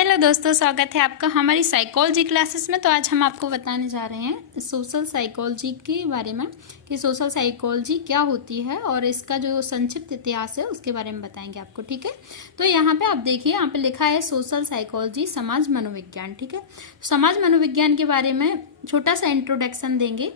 Hello दोस्तों, स्वागत है आपका हमारी साइकोलॉजी क्लासेस में। तो आज हम आपको बताने जा रहे हैं सोशल साइकोलॉजी के बारे में कि सोशल साइकोलॉजी क्या होती है और इसका जो संक्षिप्त इतिहास है उसके बारे में बताएंगे आपको। ठीक है, तो यहाँ पे आप देखिए, यहाँ पे लिखा है सोशल साइकोलॉजी समाज मनोविज्ञान। ठीक है, समाज मनोविज्ञान के बारे में छोटा सा इंट्रोडक्शन देंगे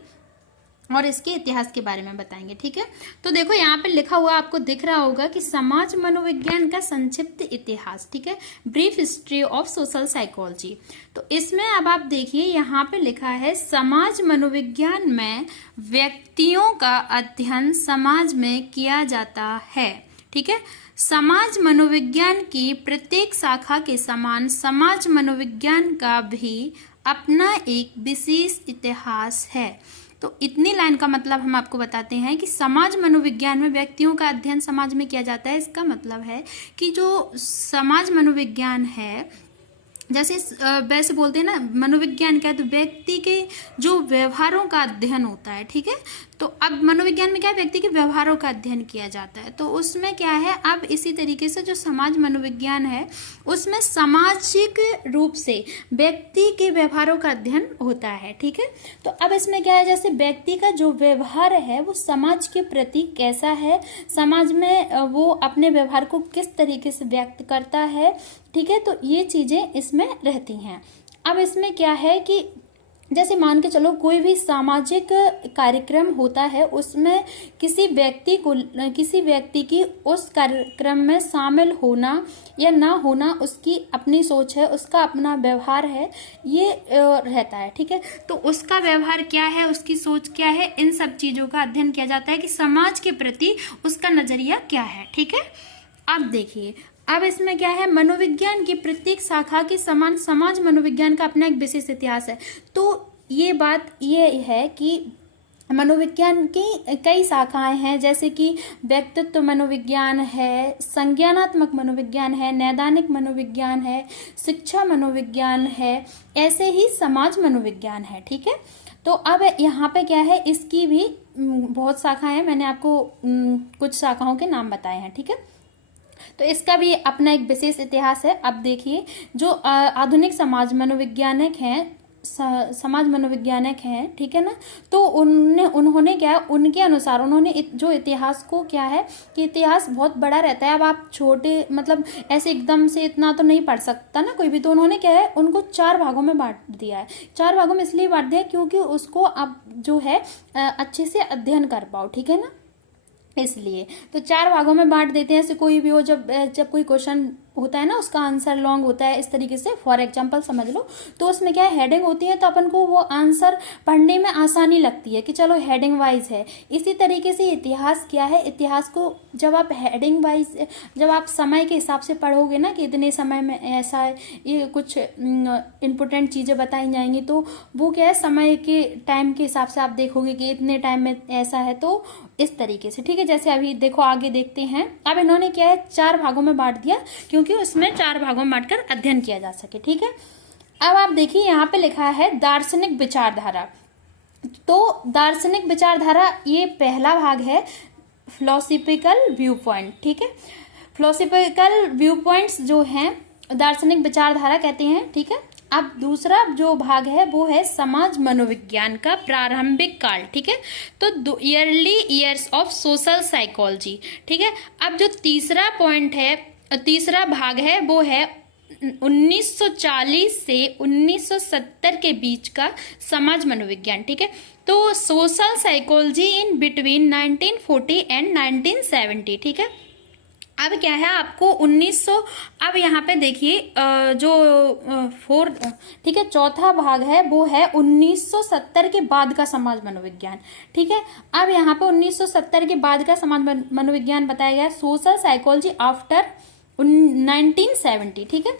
और इसके इतिहास के बारे में बताएंगे। ठीक है, तो देखो यहाँ पे लिखा हुआ आपको दिख रहा होगा कि समाज मनोविज्ञान का संक्षिप्त इतिहास। ठीक है, brief history of social psychology. तो इसमें अब आप देखिए, यहाँ पे लिखा है समाज मनोविज्ञान में व्यक्तियों का अध्ययन समाज में किया जाता है। ठीक है, समाज मनोविज्ञान की प्रत्येक शाखा के समान समाज मनोविज्ञान का भी अपना एक विशेष इतिहास है। तो इतनी लाइन का मतलब हम आपको बताते हैं कि समाज मनोविज्ञान में व्यक्तियों का अध्ययन समाज में किया जाता है। इसका मतलब है कि जो समाज मनोविज्ञान है, जैसे वैसे बोलते हैं ना, मनोविज्ञान क्या है, तो व्यक्ति के जो व्यवहारों का अध्ययन होता है। ठीक है, तो अब मनोविज्ञान में क्या है, व्यक्ति के व्यवहारों का अध्ययन किया जाता है। तो उसमें क्या है, अब इसी तरीके से जो समाज मनोविज्ञान है उसमें सामाजिक रूप से व्यक्ति के व्यवहारों का अध्ययन होता है। ठीक है, तो अब इसमें क्या है, जैसे व्यक्ति का जो व्यवहार है वो समाज के प्रति कैसा है, समाज में वो अपने व्यवहार को किस तरीके से व्यक्त करता है। ठीक है, तो ये चीजें इसमें रहती हैं। अब इसमें क्या है कि जैसे मान के चलो कोई भी सामाजिक कार्यक्रम होता है, उसमें किसी व्यक्ति की उस कार्यक्रम में शामिल होना या ना होना, उसकी अपनी सोच है, उसका अपना व्यवहार है, ये रहता है। ठीक है, तो उसका व्यवहार क्या है, उसकी सोच क्या है, इन सब चीजों का अध्ययन किया जाता है कि समाज के प्रति उसका नजरिया क्या है। ठीक है, अब देखिए, अब इसमें क्या है, मनोविज्ञान की प्रत्येक शाखा के समान समाज मनोविज्ञान का अपना एक विशेष इतिहास है। तो ये बात ये है कि मनोविज्ञान की कई शाखाएं हैं, जैसे कि व्यक्तित्व मनोविज्ञान है, संज्ञानात्मक मनोविज्ञान है, नैदानिक मनोविज्ञान है, शिक्षा मनोविज्ञान है, ऐसे ही समाज मनोविज्ञान है। ठीक है, तो अब यहाँ पे क्या है, इसकी भी बहुत शाखाएं हैं, मैंने आपको कुछ शाखाओं के नाम बताए हैं। ठीक है, तो इसका भी अपना एक विशेष इतिहास है। अब देखिए, जो आधुनिक समाज मनोवैज्ञानिक हैं, ठीक है ना, तो उन्होंने क्या है, उनके अनुसार उन्होंने जो इतिहास को क्या है कि इतिहास बहुत बड़ा रहता है। अब आप छोटे मतलब ऐसे एकदम से इतना तो नहीं पढ़ सकता ना कोई भी, तो उन्होंने क्या है, उनको 4 भागों में बांट दिया है। 4 भागों में इसलिए बांट दिया क्योंकि उसको आप जो है अच्छे से अध्ययन कर पाओ। ठीक है ना, इसलिए तो 4 भागों में बांट देते हैं। ऐसे कोई भी हो, जब कोई क्वेश्चन होता है ना, उसका आंसर लॉन्ग होता है, इस तरीके से फॉर एग्जांपल समझ लो, तो उसमें क्या है, हेडिंग होती है, तो अपन को वो आंसर पढ़ने में आसानी लगती है कि चलो हेडिंग वाइज है। इसी तरीके से इतिहास क्या है, इतिहास को जब आप हेडिंग वाइज, जब आप समय के हिसाब से पढ़ोगे ना कि इतने समय में ऐसा है, ये कुछ इम्पोर्टेंट चीजें बताई जाएंगी, तो वो क्या है, समय के टाइम के हिसाब से आप देखोगे कि इतने टाइम में ऐसा है, तो इस तरीके से। ठीक है, जैसे अभी देखो, आगे देखते हैं। अब इन्होंने क्या है, 4 भागों में बांट दिया क्योंकि उसमें 4 भागों में बांटकर अध्ययन किया जा सके। ठीक है, अब आप देखिए, यहाँ पे लिखा है दार्शनिक विचारधारा। तो दार्शनिक विचारधारा ये पहला भाग है, फिलोसॉफिकल व्यू पॉइंट। ठीक है, फिलोसॉफिकल व्यू पॉइंट्स जो हैं दार्शनिक विचारधारा कहते हैं। ठीक है, अब दूसरा जो भाग है वो है समाज मनोविज्ञान का प्रारंभिक काल। ठीक है, तो early years of social psychology. ठीक है, अब जो तीसरा पॉइंट है, तीसरा भाग है, वो है 1940 से 1970 के बीच का समाज मनोविज्ञान। ठीक है, तो social psychology in between 1940 and 1970। ठीक है, अब क्या है, आपको 1900, अब यहाँ पे देखिए ठीक है, चौथा भाग है वो है 1970 के बाद का समाज मनोविज्ञान। ठीक है, अब यहाँ पे 1970 के बाद का समाज मनोविज्ञान बताया गया, सोशल साइकोलॉजी आफ्टर 1970। ठीक है,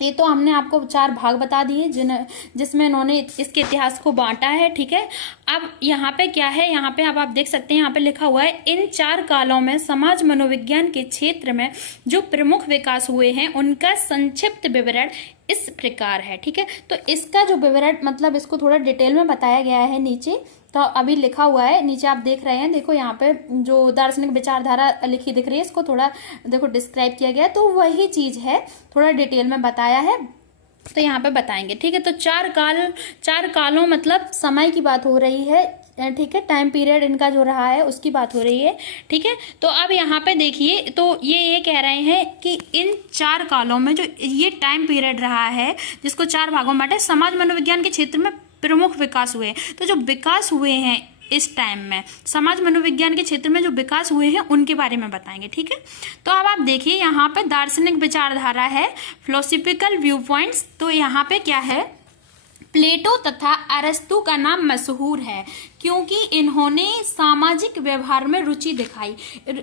ये तो हमने आपको 4 भाग बता दिए जिसमें इन्होंने इसके इतिहास को बांटा है। ठीक है, अब यहाँ पे क्या है, यहाँ पे अब आप देख सकते हैं, यहाँ पे लिखा हुआ है, इन 4 कालों में समाज मनोविज्ञान के क्षेत्र में जो प्रमुख विकास हुए हैं उनका संक्षिप्त विवरण इस प्रकार है। ठीक है, तो इसका जो विवरण मतलब इसको थोड़ा डिटेल में बताया गया है नीचे, तो अभी लिखा हुआ है नीचे आप देख रहे हैं। देखो यहाँ पे जो दार्शनिक विचारधारा लिखी दिख रही है, इसको थोड़ा देखो डिस्क्राइब किया गया है, तो वही चीज है, थोड़ा डिटेल में बताया है, तो यहाँ पे बताएंगे। ठीक है, तो चार कालों मतलब समय की बात हो रही है। ठीक है, टाइम पीरियड इनका जो रहा है उसकी बात हो रही है। ठीक है, तो अब यहाँ पे देखिए, तो ये कह रहे हैं कि इन 4 कालों में जो ये टाइम पीरियड रहा है, जिसको 4 भागों में बांटे, समाज मनोविज्ञान के क्षेत्र में प्रमुख विकास हुए। तो जो विकास हुए हैं इस टाइम में समाज मनोविज्ञान के क्षेत्र में जो विकास हुए हैं उनके बारे में बताएंगे। ठीक है, तो अब आप देखिए यहाँ पे दार्शनिक विचारधारा है, फिलोसॉफिकल व्यू पॉइंट्स। तो यहाँ पे क्या है, प्लेटो तथा अरस्तु का नाम मशहूर है क्योंकि इन्होंने सामाजिक व्यवहार में रुचि दिखाई।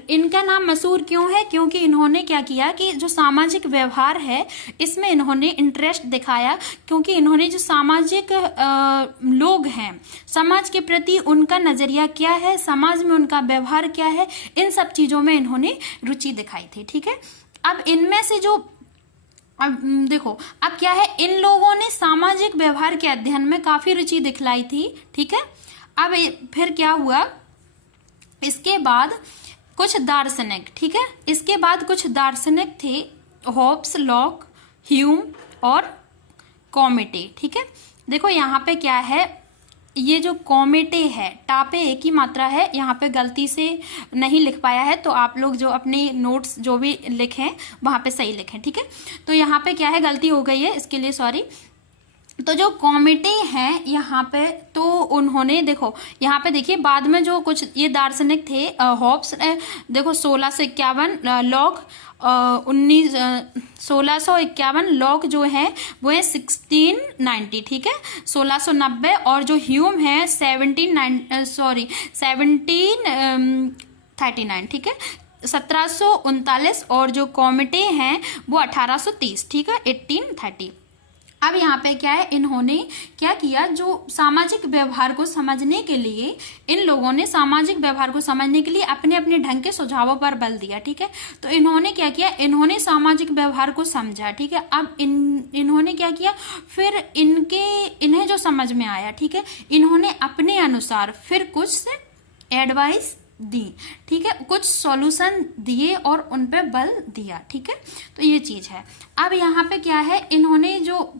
इनका नाम मशहूर क्यों है, क्योंकि इन्होंने क्या किया कि जो सामाजिक व्यवहार है इसमें इन्होंने इंटरेस्ट दिखाया, क्योंकि इन्होंने जो सामाजिक लोग हैं, समाज के प्रति उनका नजरिया क्या है, समाज में उनका व्यवहार क्या है, इन सब चीजों में इन्होंने रुचि दिखाई थी। ठीक है, अब इनमें से जो अब देखो, अब क्या है, इन लोगों ने सामाजिक व्यवहार के अध्ययन में काफी रुचि दिखलाई थी। ठीक है, अब फिर क्या हुआ, इसके बाद कुछ दार्शनिक, ठीक है, इसके बाद कुछ दार्शनिक थे, होब्स, लॉक, ह्यूम और कॉमेटे। ठीक है, देखो यहाँ पे क्या है, ये जो कॉमेटे है, टापे एक ही मात्रा है, यहाँ पे गलती से नहीं लिख पाया है, तो आप लोग जो अपने नोट्स जो भी लिखें वहाँ पे सही लिखें। ठीक है, तो यहाँ पे क्या है, गलती हो गई है, इसके लिए सॉरी। तो जो कॉमेटे हैं यहाँ पे, तो उन्होंने देखो यहाँ पे देखिए बाद में जो कुछ ये दार्शनिक थे, हॉब्स देखो 1651, लॉक 1651, लॉक जो है वो है 1690। ठीक है, 1690, और जो ह्यूम है 1739। ठीक है, 1739, और जो कॉमेटे हैं वो 1830। ठीक है, 1830। अब यहाँ पे क्या है, इन्होंने क्या किया, जो सामाजिक व्यवहार को समझने के लिए, इन लोगों ने सामाजिक व्यवहार को समझने के लिए अपने अपने ढंग के सुझावों पर बल दिया। ठीक है, तो इन्होंने क्या किया, इन्होंने सामाजिक व्यवहार को समझा। ठीक है, अब इन्होंने क्या किया, फिर इन्हें जो समझ में आया, ठीक है, इन्होंने अपने अनुसार फिर कुछ एडवाइस दी। ठीक है, कुछ सॉल्यूशन दिए और उन पे बल दिया। ठीक है, तो ये चीज है। अब यहाँ पे क्या है, इन्होंने जो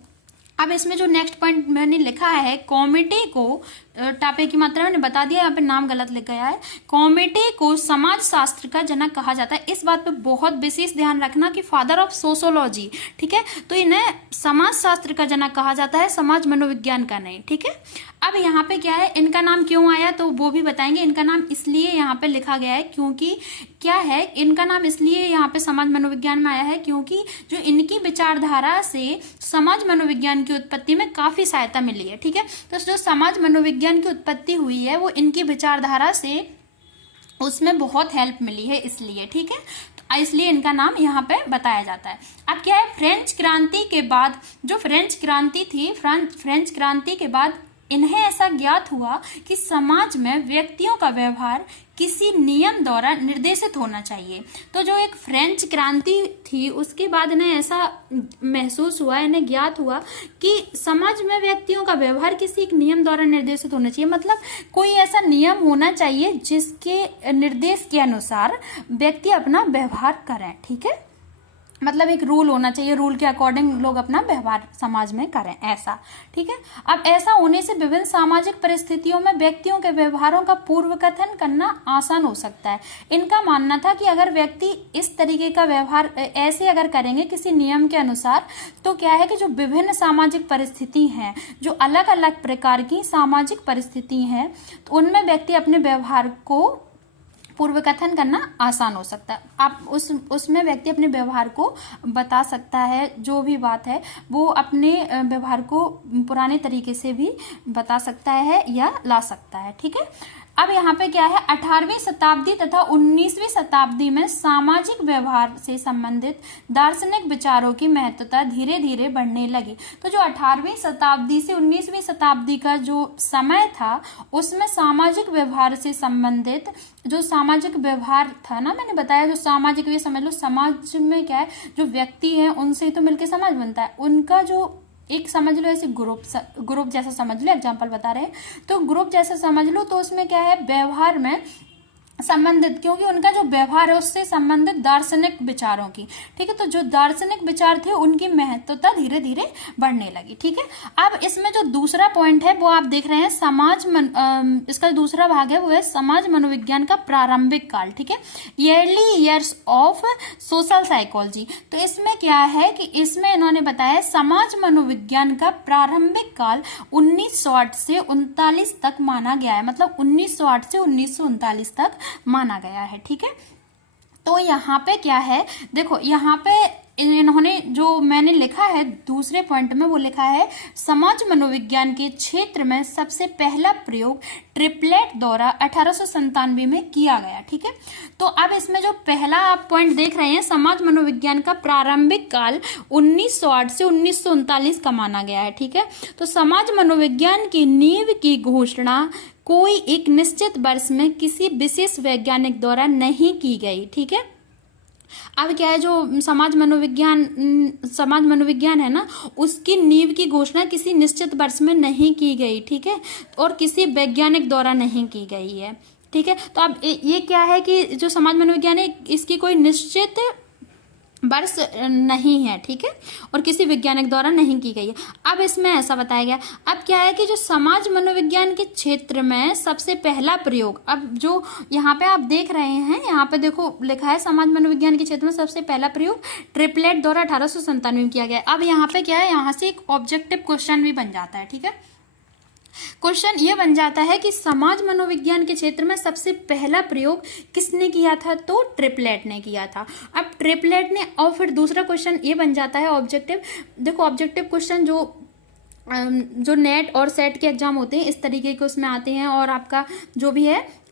अब इसमें जो नेक्स्ट पॉइंट मैंने लिखा है, कॉमेटे को, टापे की मात्रा मैंने बता दिया, यहाँ पे नाम गलत लिख गया है। कॉमेटे को समाज शास्त्र का जनक कहा जाता है। इस बात पे बहुत विशेष ध्यान रखना कि फादर ऑफ सोशोलॉजी। ठीक है, तो इन्हें समाज शास्त्र का जनक कहा जाता है, समाज मनोविज्ञान का नहीं। ठीक है, अब यहाँ पे क्या है, इनका नाम क्यों आया तो वो भी बताएंगे। इनका नाम इसलिए यहाँ पे लिखा गया है क्योंकि क्या है, इनका नाम इसलिए यहाँ पे समाज मनोविज्ञान में आया है क्योंकि जो इनकी विचारधारा से समाज मनोविज्ञान की उत्पत्ति में काफी सहायता मिली है। ठीक है, तो जो समाज मनोविज्ञान की उत्पत्ति हुई है वो इनकी विचारधारा से, उसमें बहुत हेल्प मिली है, इसलिए। ठीक है, तो इसलिए इनका नाम यहाँ पे बताया जाता है। अब क्या है, फ्रेंच क्रांति के बाद, जो फ्रेंच क्रांति थी, फ्रेंच क्रांति के बाद इन्हें ऐसा ज्ञात हुआ कि समाज में व्यक्तियों का व्यवहार किसी नियम द्वारा निर्देशित होना चाहिए। तो जो एक फ्रेंच क्रांति थी उसके बाद इन्हें ऐसा महसूस हुआ, इन्हें ज्ञात हुआ कि समाज में व्यक्तियों का व्यवहार किसी एक नियम द्वारा निर्देशित होना चाहिए। मतलब कोई ऐसा नियम होना चाहिए जिसके निर्देश के अनुसार व्यक्ति अपना व्यवहार करें। ठीक है, मतलब एक रूल होना चाहिए, रूल के अकॉर्डिंग लोग अपना व्यवहार समाज में करें, ऐसा। ठीक है, अब ऐसा होने से विभिन्न सामाजिक परिस्थितियों में व्यक्तियों के व्यवहारों का पूर्व कथन करना आसान हो सकता है। इनका मानना था कि अगर व्यक्ति इस तरीके का व्यवहार ऐसे अगर करेंगे किसी नियम के अनुसार, तो क्या है कि जो विभिन्न सामाजिक परिस्थिति हैं, जो अलग अलग प्रकार की सामाजिक परिस्थिति हैं, तो उनमें व्यक्ति अपने व्यवहार को पूर्व कथन करना आसान हो सकता है। आप उसमें व्यक्ति अपने व्यवहार को बता सकता है, जो भी बात है वो अपने व्यवहार को पुराने तरीके से भी बता सकता है या ला सकता है। ठीक है, अब यहाँ पे क्या है, 18वीं शताब्दी तथा 19वीं शताब्दी में सामाजिक व्यवहार से संबंधित दार्शनिक विचारों की महत्वता धीरे धीरे बढ़ने लगी। तो जो 18वीं शताब्दी से 19वीं शताब्दी का जो समय था, उसमें सामाजिक व्यवहार से संबंधित जो सामाजिक व्यवहार था ना, मैंने बताया जो सामाजिक, ये समझ लो समाज में क्या है, जो व्यक्ति है उनसे तो मिलकर समाज बनता है, उनका जो एक समझ लो ऐसे ग्रुप जैसा समझ लो, एग्जांपल बता रहे हैं तो ग्रुप जैसा समझ लो। तो उसमें क्या है, व्यवहार में संबंधित, क्योंकि उनका जो व्यवहार है उससे संबंधित दार्शनिक विचारों की, ठीक है। तो जो दार्शनिक विचार थे उनकी महत्वता धीरे धीरे बढ़ने लगी, ठीक है। अब इसमें जो दूसरा पॉइंट है वो आप देख रहे हैं इसका दूसरा भाग है वो है समाज मनोविज्ञान का प्रारंभिक काल, ठीक है, early years of social psychology. तो इसमें क्या है कि इसमें इन्होंने बताया समाज मनोविज्ञान का प्रारंभिक काल 1908 से 39 तक माना गया है, मतलब 1908 से 1939 तक माना गया है, ठीक है। तो यहाँ पे क्या है, देखो यहाँ पे इन्होंने जो मैंने लिखा है दूसरे पॉइंट में वो लिखा है समाज मनोविज्ञान के क्षेत्र में सबसे पहला प्रयोग ट्रिपलेट द्वारा 1897 में किया गया, ठीक है। तो अब इसमें जो पहला आप पॉइंट देख रहे हैं, समाज मनोविज्ञान का प्रारंभिक काल 1908 से 1939 का माना गया है, ठीक है। तो समाज मनोविज्ञान की नींव की घोषणा कोई एक निश्चित वर्ष में किसी विशेष वैज्ञानिक द्वारा नहीं की गई, ठीक है। अब क्या है, जो समाज मनोविज्ञान है ना, उसकी नींव की घोषणा किसी निश्चित वर्ष में नहीं की गई, ठीक है, और किसी वैज्ञानिक द्वारा नहीं की गई है, ठीक है। तो अब ये क्या है कि जो समाज मनोविज्ञान है इसकी कोई निश्चित वर्ष नहीं है, ठीक है, और किसी वैज्ञानिक द्वारा नहीं की गई है। अब इसमें ऐसा बताया गया, अब क्या है कि जो समाज मनोविज्ञान के क्षेत्र में सबसे पहला प्रयोग, अब जो यहाँ पे आप देख रहे हैं, यहाँ पे देखो लिखा है समाज मनोविज्ञान के क्षेत्र में सबसे पहला प्रयोग ट्रिपलेट द्वारा 1897 में किया गया। अब यहाँ पे क्या है, यहाँ से एक ऑब्जेक्टिव क्वेश्चन भी बन जाता है, ठीक है। क्वेश्चन ये बन जाता है कि समाज मनोविज्ञान के क्षेत्र में सबसे पहला प्रयोग किसने किया था, तो ट्रिपलेट ने किया था। अब ट्रिपलेट ने, और फिर दूसरा क्वेश्चन ये बन जाता है ऑब्जेक्टिव, देखो ऑब्जेक्टिव क्वेश्चन जो नेट और सेट के एग्जाम होते हैं इस तरीके के उसमें आते हैं, और आपका जो भी है,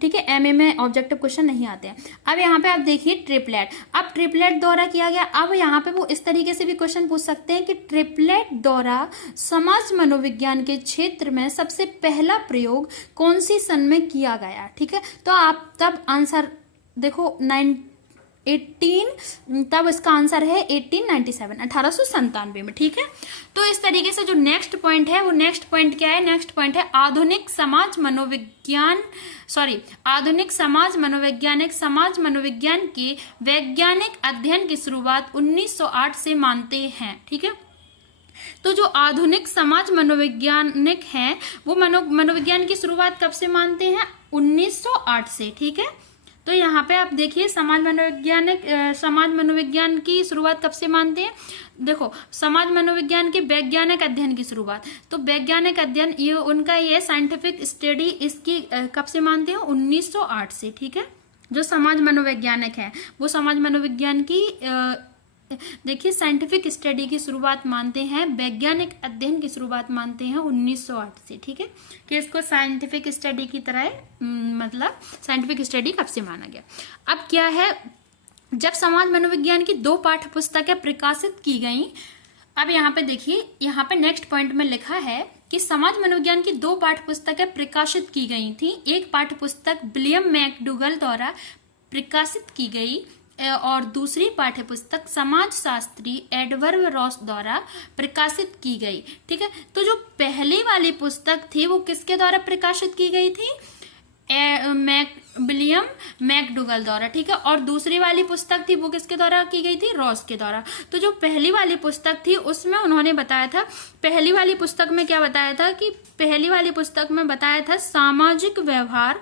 ठीक है, एमए में ऑब्जेक्टिव क्वेश्चन नहीं आते हैं। अब यहाँ पे आप देखिए ट्रिपलेट, अब ट्रिपलेट द्वारा किया गया। अब यहाँ पे वो इस तरीके से भी क्वेश्चन पूछ सकते हैं कि ट्रिपलेट द्वारा समाज मनोविज्ञान के क्षेत्र में सबसे पहला प्रयोग कौन सी सन में किया गया, ठीक है। तो आप तब आंसर देखो 18, तब इसका आंसर है 1897 में, ठीक है। तो इस तरीके से जो नेक्स्ट पॉइंट है, वो नेक्स्ट पॉइंट क्या है, नेक्स्ट पॉइंट है आधुनिक समाज मनोविज्ञान के वैज्ञानिक अध्ययन की शुरुआत 1908 से मानते हैं, ठीक है। तो जो आधुनिक समाज मनोवैज्ञानिक हैं वो मनोविज्ञान की शुरुआत कब से मानते हैं, 1908 से, ठीक है। तो यहाँ पे आप देखिए समाज मनोविज्ञान की शुरुआत कब से मानते हैं, देखो समाज मनोविज्ञान के वैज्ञानिक अध्ययन की शुरुआत, तो वैज्ञानिक अध्ययन ये उनका ये साइंटिफिक स्टडी इसकी कब से मानते हैं, 1908 से, ठीक है। जो समाज मनोवैज्ञानिक है वो समाज मनोविज्ञान की देखिए साइंटिफिक स्टडी की शुरुआत मानते हैं, वैज्ञानिक अध्ययन की शुरुआत मानते हैं 1908 से, ठीक है, कि इसको साइंटिफिक स्टडी की तरह मतलब साइंटिफिक स्टडी कब से माना गया। अब क्या है, जब समाज मनोविज्ञान की 2 पाठ्य पुस्तकें प्रकाशित की गई। अब यहाँ पे देखिए, यहाँ पे नेक्स्ट पॉइंट में लिखा है कि समाज मनोविज्ञान की 2 पाठ्य पुस्तकें प्रकाशित की गई थी। एक पाठ्य पुस्तक विलियम मैकडूगल द्वारा प्रकाशित की गई और दूसरी पाठ्य पुस्तक समाजशास्त्री एडवर्ड रॉस द्वारा प्रकाशित की गई, ठीक है। तो जो पहली वाली पुस्तक थी वो किसके द्वारा प्रकाशित की गई थी, विलियम मैकडूगल द्वारा, ठीक है, और दूसरी वाली पुस्तक थी वो किसके द्वारा की गई थी, रॉस के द्वारा। तो जो पहली वाली पुस्तक थी उसमें उन्होंने बताया था, पहली वाली पुस्तक में क्या बताया था कि पहली वाली पुस्तक में बताया था सामाजिक व्यवहार,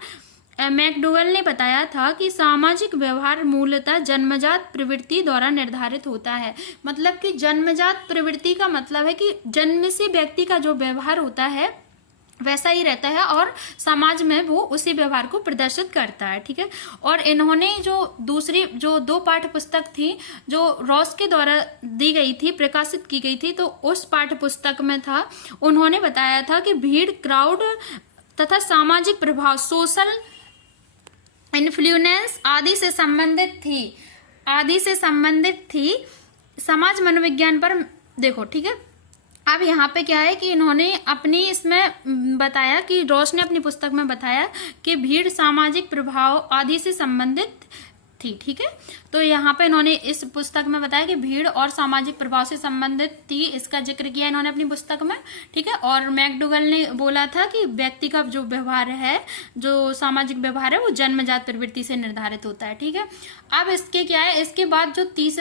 मैकडूगल ने बताया था कि सामाजिक व्यवहार मूलतः जन्मजात प्रवृत्ति द्वारा निर्धारित होता है। मतलब कि जन्मजात प्रवृत्ति का मतलब है कि जन्म से व्यक्ति का जो व्यवहार होता है वैसा ही रहता है और समाज में वो उसी व्यवहार को प्रदर्शित करता है, ठीक है। और इन्होंने जो 2 पाठ्य पुस्तक थी जो रॉस के द्वारा दी गई थी, प्रकाशित की गई थी, तो उस पाठ्य पुस्तक में था, उन्होंने बताया था कि भीड़ क्राउड तथा सामाजिक प्रभाव सोशल इन्फ्लुएंस आदि से संबंधित थी समाज मनोविज्ञान पर। देखो ठीक है, अब यहाँ पे क्या है कि इन्होंने अपनी इसमें बताया कि रॉस ने अपनी पुस्तक में बताया कि भीड़ सामाजिक प्रभाव आदि से संबंधित थी। ठीक है, तो यहाँ पे इन्होंने इस पुस्तक में बताया कि भीड़ और सामाजिक प्रभाव से संबंधित थी, इसका जिक्र किया इन्होंने अपनी पुस्तक में। ठीक है, और मैकडोगल ने बोला था कि व्यक्ति का जो व्यवहार है, जो सामाजिक व्यवहार है, वो जन्मजात प्रवृत्ति से निर्धारित होता है। ठीक है, अब इसके क्या है, इसके बाद जो तीसरा